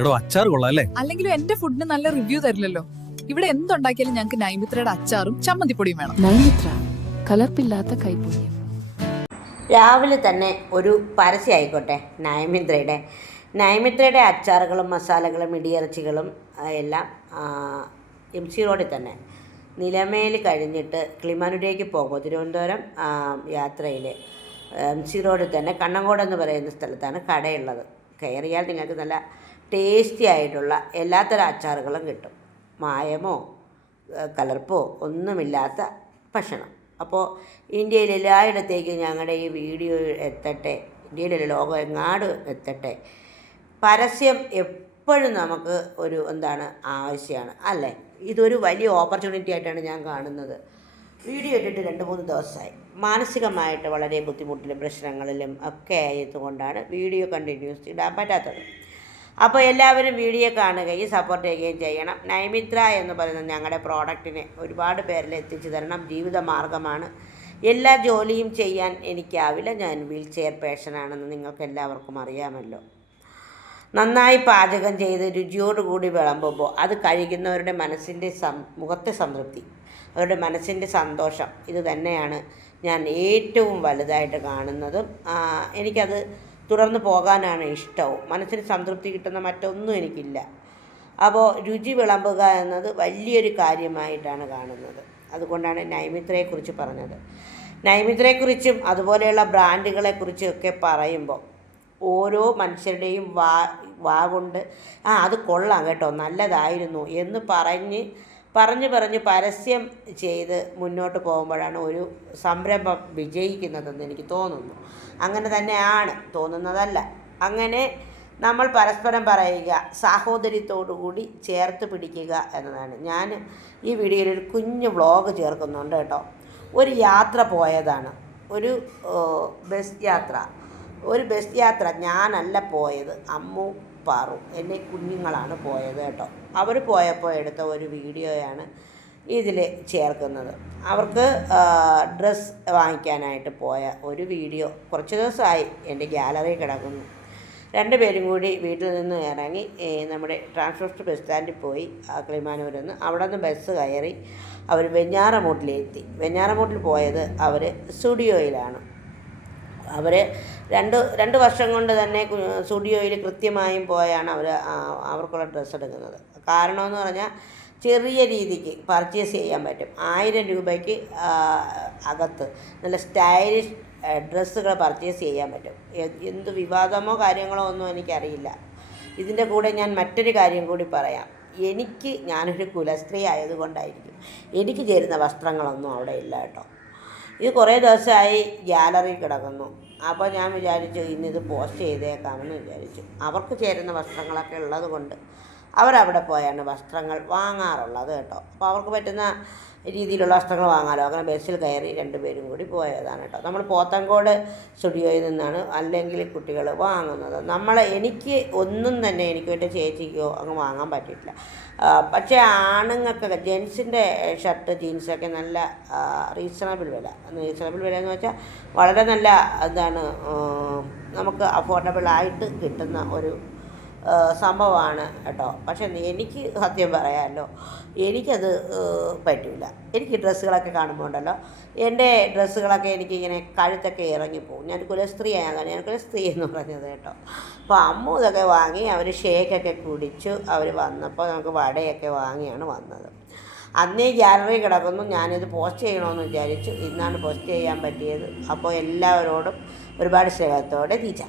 എടോ അച്ചാർ കൊള്ളാം അല്ലേ? അല്ലെങ്കിലും എന്റെ ഫുഡിന് നല്ല റിവ്യൂ തരില്ലല്ലോ. ഇവിടെ എന്തുണ്ടാക്കിയാലും ഞങ്ങൾക്ക് നൈമിത്രയുടെ അച്ചാറും ചമ്മന്തിപ്പൊടിയും വേണം. നൈമിത്ര കലർപ്പില്ലാത്ത കൈപുണ്യം. രാവിലെ തന്നെ ഒരു പരസ്യം ആയിക്കോട്ടെ നയമിത്രയുടെ നയമിത്രയുടെ അച്ചാറുകളും മസാലകളും ഇടിയിറച്ചികളും എല്ലാം എം സി റോഡിൽ തന്നെ. നിലമേൽ കഴിഞ്ഞിട്ട് കിളിമാനൂരേക്ക് പോകുമ്പോൾ തിരുവനന്തപുരം യാത്രയിൽ എം സി റോഡിൽ തന്നെ കണ്ണങ്കോട് എന്ന് പറയുന്ന സ്ഥലത്താണ് കടയുള്ളത്. കയറിയാൽ നിങ്ങൾക്ക് നല്ല ടേസ്റ്റി ആയിട്ടുള്ള എല്ലാത്തരം അച്ചാറുകളും കിട്ടും. മായമോ കലർപ്പോ ഒന്നുമില്ലാത്ത ഭക്ഷണം. അപ്പോൾ ഇന്ത്യയിൽ എല്ലായിടത്തേക്കും ഞങ്ങളുടെ ഈ വീഡിയോ എത്തട്ടെ ഇന്ത്യയിലെ ലോകം എങ്ങാട് എത്തട്ടെ പരസ്യം എപ്പോഴും നമുക്ക് ഒരു എന്താണ് ആവശ്യമാണ് അല്ലേ? ഇതൊരു വലിയ ഓപ്പർച്യൂണിറ്റി ആയിട്ടാണ് ഞാൻ കാണുന്നത്. വീഡിയോ ഇട്ടിട്ട് രണ്ട് മൂന്ന് ദിവസമായി. മാനസികമായിട്ട് വളരെ ബുദ്ധിമുട്ടിലും പ്രശ്നങ്ങളിലും ഒക്കെ ആയതുകൊണ്ടാണ് വീഡിയോ കണ്ടിന്യൂസ് ഇടാൻ പറ്റാത്തത്. അപ്പോൾ എല്ലാവരും വീഡിയോ കാണുകയും സപ്പോർട്ട് ചെയ്യുകയും ചെയ്യണം. നൈമിത്ര എന്ന് പറയുന്ന ഞങ്ങളുടെ പ്രോഡക്റ്റിനെ ഒരുപാട് പേരിൽ എത്തിച്ചു തരണം. ജീവിത മാർഗമാണ്. എല്ലാ ജോലിയും ചെയ്യാൻ എനിക്കാവില്ല. ഞാൻ വീൽ ചെയർ പേഷ്യനാണെന്ന് നിങ്ങൾക്ക് എല്ലാവർക്കും അറിയാമല്ലോ. നന്നായി പാചകം ചെയ്ത് രുചിയോടുകൂടി വിളമ്പുമ്പോൾ അത് കഴിക്കുന്നവരുടെ മനസ്സിന്റെ സം മുഖത്തെ സംതൃപ്തി അവരുടെ മനസ്സിന്റെ സന്തോഷം. ഇത് തന്നെയാണ് ഞാൻ ഏറ്റവും വലുതായിട്ട് കാണുന്നതും. എനിക്കത് തുടർന്ന് പോകാനാണ് ഇഷ്ടവും. മനസ്സിന് സംതൃപ്തി കിട്ടുന്ന മറ്റൊന്നും എനിക്കില്ല. അപ്പോൾ രുചി വിളമ്പുക എന്നത് വലിയൊരു കാര്യമായിട്ടാണ് കാണുന്നത്. അതുകൊണ്ടാണ് നൈമിത്രയെക്കുറിച്ച് പറഞ്ഞത്. നൈമിത്രയെക്കുറിച്ചും അതുപോലെയുള്ള ബ്രാൻഡുകളെക്കുറിച്ചും ഒക്കെ പറയുമ്പോൾ ഓരോ മനുഷ്യരുടെയും വാ വാ കൊണ്ട് ആ അത് കൊള്ളാം കേട്ടോ നല്ലതായിരുന്നു എന്ന് പറഞ്ഞ് പറഞ്ഞ് പറഞ്ഞ് പരസ്യം ചെയ്ത് മുന്നോട്ട് പോകുമ്പോഴാണ് ഒരു സംരംഭം വിജയിക്കുന്നതെന്ന് എനിക്ക് തോന്നുന്നു. അങ്ങനെ തന്നെയാണ്. തോന്നുന്നതല്ല. അങ്ങനെ നമ്മൾ പരസ്പരം പറയുക സാഹോദര്യത്തോടു കൂടി ചേർത്ത് പിടിക്കുക എന്നതാണ്. ഞാൻ ഈ വീഡിയോയിൽ ഒരു കുഞ്ഞു വ്ളോഗ് ചേർക്കുന്നുണ്ട് കേട്ടോ. ഒരു യാത്ര പോയതാണ്. ഒരു ബസ് യാത്ര. ഒരു ബസ് യാത്ര ഞാനല്ല പോയത്. അമ്മു പാറു എന്റെ കുഞ്ഞുങ്ങളാണ് പോയത് കേട്ടോ. അവർ പോയപ്പോൾ എടുത്ത ഒരു വീഡിയോയാണ് ഇതിൽ ചേർക്കുന്നത്. അവർക്ക് ഡ്രസ്സ് വാങ്ങിക്കാനായിട്ട് പോയ ഒരു വീഡിയോ കുറച്ച് ദിവസമായി എന്റെ ഗ്യാലറി കിടക്കുന്നു. രണ്ടുപേരും കൂടി വീട്ടിൽ നിന്ന് ഇറങ്ങി നമ്മുടെ ട്രാൻസ്പോർട്ട് ബസ് സ്റ്റാൻഡിൽ പോയി കിളിമാനൂരിൽ നിന്ന്. അവിടെ നിന്ന് ബസ് കയറി അവർ വെഞ്ഞാറമൂട്ടിലെത്തി. വെഞ്ഞാറമൂട്ടിൽ പോയത് അവർ സ്റ്റുഡിയോയിലാണ്. അവർ രണ്ട് രണ്ട് വർഷം കൊണ്ട് തന്നെ സ്റ്റുഡിയോയിൽ കൃത്യമായും പോയാണ് അവർ അവർക്കുള്ള ഡ്രസ്സ് എടുക്കുന്നത്. കാരണമെന്ന് പറഞ്ഞാൽ ചെറിയ രീതിക്ക് പർച്ചേസ് ചെയ്യാൻ പറ്റും. ആയിരം രൂപയ്ക്ക് അകത്ത് നല്ല സ്റ്റൈലിഷ് ഡ്രസ്സുകൾ പർച്ചേസ് ചെയ്യാൻ പറ്റും. എന്ത് വിവാദമോ കാര്യങ്ങളോ ഒന്നും എനിക്കറിയില്ല. ഇതിന്റെ കൂടെ ഞാൻ മറ്റൊരു കാര്യം കൂടി പറയാം. എനിക്ക് ഞാനൊരു കുലസ്ത്രീ ആയതുകൊണ്ടായിരിക്കും. എനിക്ക് ചേരുന്ന വസ്ത്രങ്ങളൊന്നും അവിടെ ഇല്ല കേട്ടോ. ഇത് കുറേ ദിവസമായി ഗ്യാലറി കിടക്കുന്നു. അപ്പോൾ ഞാൻ വിചാരിച്ചു ഇന്നിത് പോസ്റ്റ് ചെയ്തേക്കാമെന്ന് വിചാരിച്ചു. അവർക്ക് ചേരുന്ന വസ്ത്രങ്ങളൊക്കെ ഉള്ളത് കൊണ്ട് അവരവിടെ പോയാണ് വസ്ത്രങ്ങൾ വാങ്ങാറുള്ളത് കേട്ടോ. അപ്പോൾ അവർക്ക് പറ്റുന്ന രീതിയിലുള്ള വസ്ത്രങ്ങൾ വാങ്ങാലോ. അങ്ങനെ ബസ്സിൽ കയറി രണ്ടുപേരും കൂടി പോയതാണ് കേട്ടോ. നമ്മൾ പോത്തങ്കോട് സ്റ്റുഡിയോയിൽ നിന്നാണ് അല്ലെങ്കിൽ കുട്ടികൾ വാങ്ങുന്നത്. നമ്മൾ എനിക്ക് ഒന്നും തന്നെ എനിക്ക് എന്റെ ചേച്ചിക്കോ അങ്ങ് വാങ്ങാൻ പറ്റിയിട്ടില്ല. പക്ഷേ ആണുങ്ങൾക്ക് ജെൻസിന്റെ ഷർട്ട് ജീൻസൊക്കെ നല്ല റീസണബിൾ വില. റീസണബിൾ വില എന്ന് വെച്ചാൽ വളരെ നല്ല എന്താണ് നമുക്ക് അഫോർഡബിൾ ആയിട്ട് കിട്ടുന്ന ഒരു സംഭവമാണ് കേട്ടോ. പക്ഷെ എനിക്ക് സത്യം പറയാമല്ലോ എനിക്കത് പറ്റില്ല എനിക്ക് ഡ്രസ്സുകളൊക്കെ കാണുമ്പോൾ ഉണ്ടല്ലോ എന്റെ ഡ്രസ്സുകളൊക്കെ എനിക്കിങ്ങനെ കഴുത്തൊക്കെ ഇറങ്ങിപ്പോവും. ഞാൻ കുലസ്ത്രീ ആകാൻ ഞാൻ കുലസ്ത്രീ എന്ന് പറഞ്ഞത് കേട്ടോ. അപ്പോൾ അമ്മ ഇതൊക്കെ വാങ്ങി അവർ ഷേക്കൊക്കെ കുടിച്ചു അവർ വന്നപ്പോൾ നമുക്ക് വടയൊക്കെ വാങ്ങിയാണ് വന്നത്. അന്നേ ഗ്യാലറി കിടക്കുന്നു ഞാനിത് പോസ്റ്റ് ചെയ്യണമെന്ന് വിചാരിച്ചു. ഇന്നാണ് പോസ്റ്റ് ചെയ്യാൻ പറ്റിയത്. അപ്പോൾ എല്ലാവരോടും ഒരുപാട് സ്നേഹത്തോടെ തീച്ച